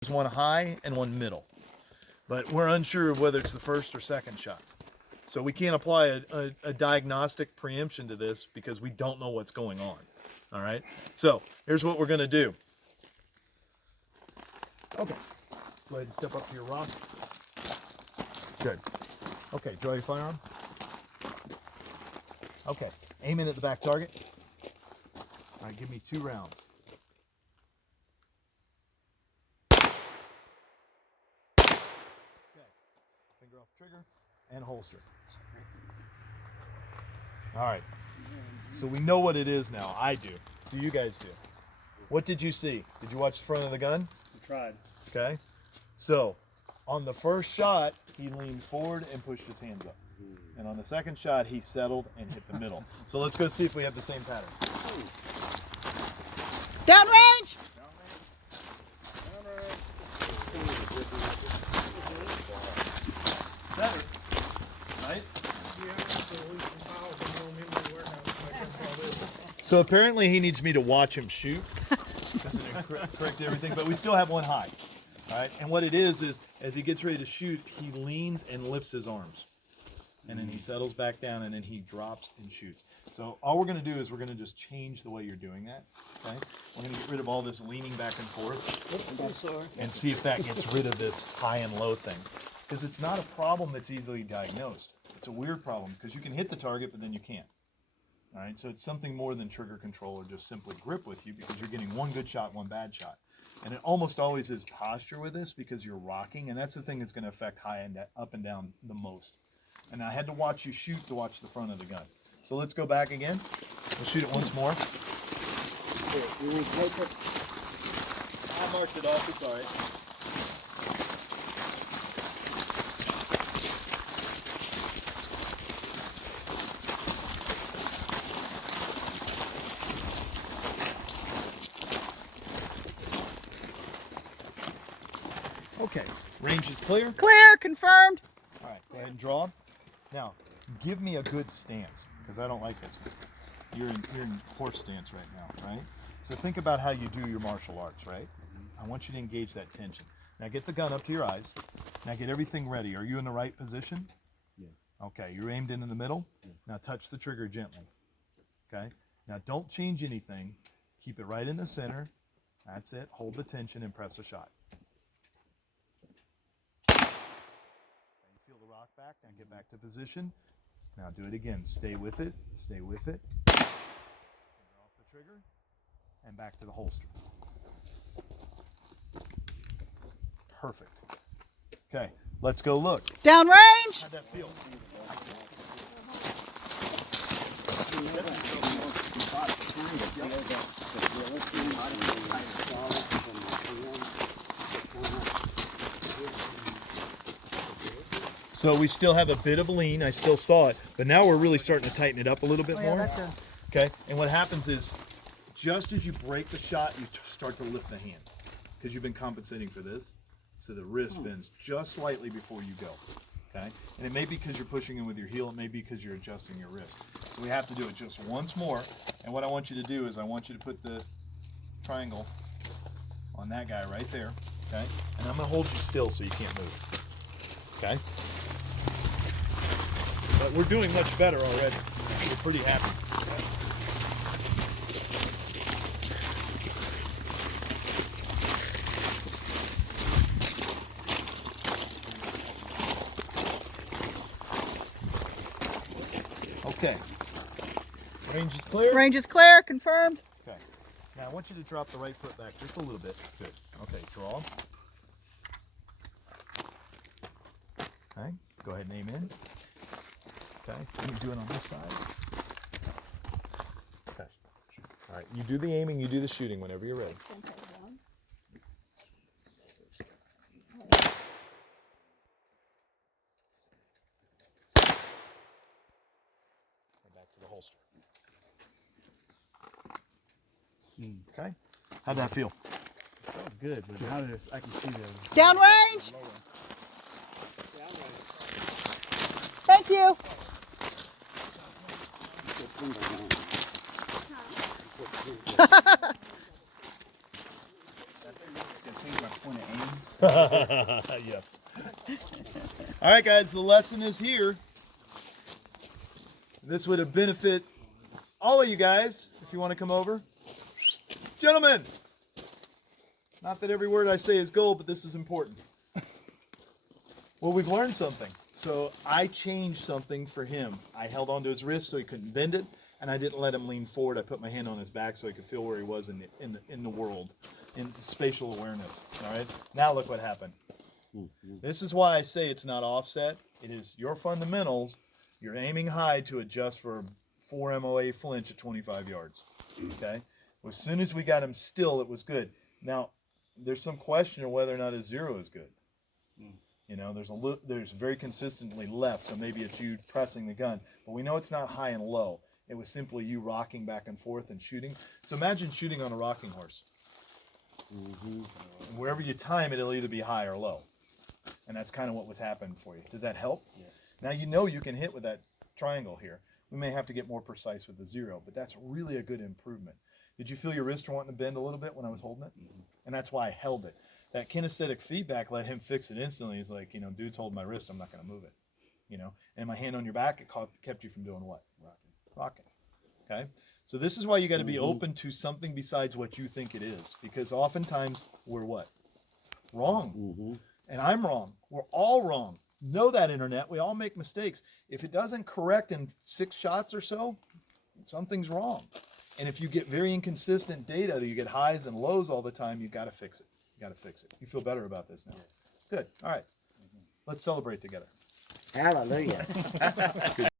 There's one high and one middle, but we're unsure of whether it's the first or second shot. So we can't apply a diagnostic preemption to this because we don't know what's going on. All right, so here's what we're going to do. Okay, go ahead and step up to your rock. Good. Okay, draw your firearm. Okay, aim in at the back target. All right, give me 2 rounds. Okay, finger off trigger and holster. All right, so we know what it is now. I do. Do you guys do? What did you see? Did you watch the front of the gun? I tried. Okay, so on the first shot, he leaned forward and pushed his hands up. And on the second shot, he settled and hit the middle. So let's go see if we have the same pattern. Downrange! Better, right? So apparently he needs me to watch him shoot to correct everything, but we still have one high. All right, and what it is as he gets ready to shoot, he leans and lifts his arms. And then he settles back down and then he drops and shoots. So all we're gonna do is we're gonna just change the way you're doing that, okay? We're gonna get rid of all this leaning back and forth and see if that gets rid of this high and low thing. Because it's not a problem that's easily diagnosed. It's a weird problem because you can hit the target, but then you can't. All right, so it's something more than trigger control or just simply grip with you because you're getting one good shot, one bad shot. And it almost always is posture with this because you're rocking, and that's the thing that's gonna affect high and up and down the most. And I had to watch you shoot to watch the front of the gun. So let's go back again. We'll shoot it once more. You retake it? I marked it off, it's all right. Okay, range is clear. Clear, confirmed. All right, go ahead and draw. Now, give me a good stance, because I don't like this. You're in horse stance right now, right? So think about how you do your martial arts, right? I want you to engage that tension. Now get the gun up to your eyes. Now get everything ready. Are you in the right position? Yes. Okay, you're aimed in the middle. Yes. Now touch the trigger gently. Okay? Now don't change anything. Keep it right in the center. That's it. Hold the tension and press a shot. Feel the rock back, now get back to position. Now do it again. Stay with it, stay with it. Finger off the trigger and back to the holster. Perfect. Okay, let's go look. Downrange! How'd that feel? So we still have a bit of lean. I still saw it, but now we're really starting to tighten it up a little bit more. Okay, and what happens is, just as you break the shot, you start to lift the hand because you've been compensating for this. So the wrist bends just slightly before you go. Okay, and it may be because you're pushing in with your heel. It may be because you're adjusting your wrist. So we have to do it just once more. And what I want you to do is I want you to put the triangle on that guy right there. Okay, and I'm going to hold you still so you can't move. Okay. But we're doing much better already. We're pretty happy. Okay. Range is clear? Range is clear, confirmed. Okay. Now I want you to drop the right foot back just a little bit. Good. Okay, draw. Okay, go ahead and aim in. Okay, you do it on this side. Okay. All right, you do the aiming, you do the shooting whenever you're ready. Back to the holster. Okay, how'd that feel? Felt good, but how did I can see them. Downrange! Thank you. change my point of aim? Yes. All right, guys, the lesson is here. This would have benefit all of you guys if you want to come over. Gentlemen, not that every word I say is gold, but this is important. Well, we've learned something. So I changed something for him. I held onto his wrist so he couldn't bend it, and I didn't let him lean forward. I put my hand on his back so he could feel where he was in the world, in spatial awareness. All right. Now look what happened. This is why I say it's not offset. It is your fundamentals. You're aiming high to adjust for 4 MOA flinch at 25 yards. Okay. As soon as we got him still, it was good. Now, there's some question of whether or not a 0 is good. You know, there's very consistently left, so maybe it's you pressing the gun. But we know it's not high and low. It was simply you rocking back and forth and shooting. So imagine shooting on a rocking horse. And wherever you time it, it'll either be high or low. And that's kind of what was happening for you. Does that help? Yeah. Now you know you can hit with that triangle here. We may have to get more precise with the 0, but that's really a good improvement. Did you feel your wrist wanting to bend a little bit when I was holding it? And that's why I held it. That kinesthetic feedback let him fix it instantly. He's like, you know, dude's holding my wrist, I'm not going to move it. You know, and my hand on your back, it kept you from doing what? Rocking. Okay? So this is why you got to be open to something besides what you think it is. Because oftentimes we're what? Wrong. And I'm wrong. We're all wrong. Know that, Internet. We all make mistakes. If it doesn't correct in 6 shots or so, something's wrong. And if you get very inconsistent data, that you get highs and lows all the time, you got to fix it. You got to fix it. You feel better about this now? Good. All right. Let's celebrate together. Hallelujah.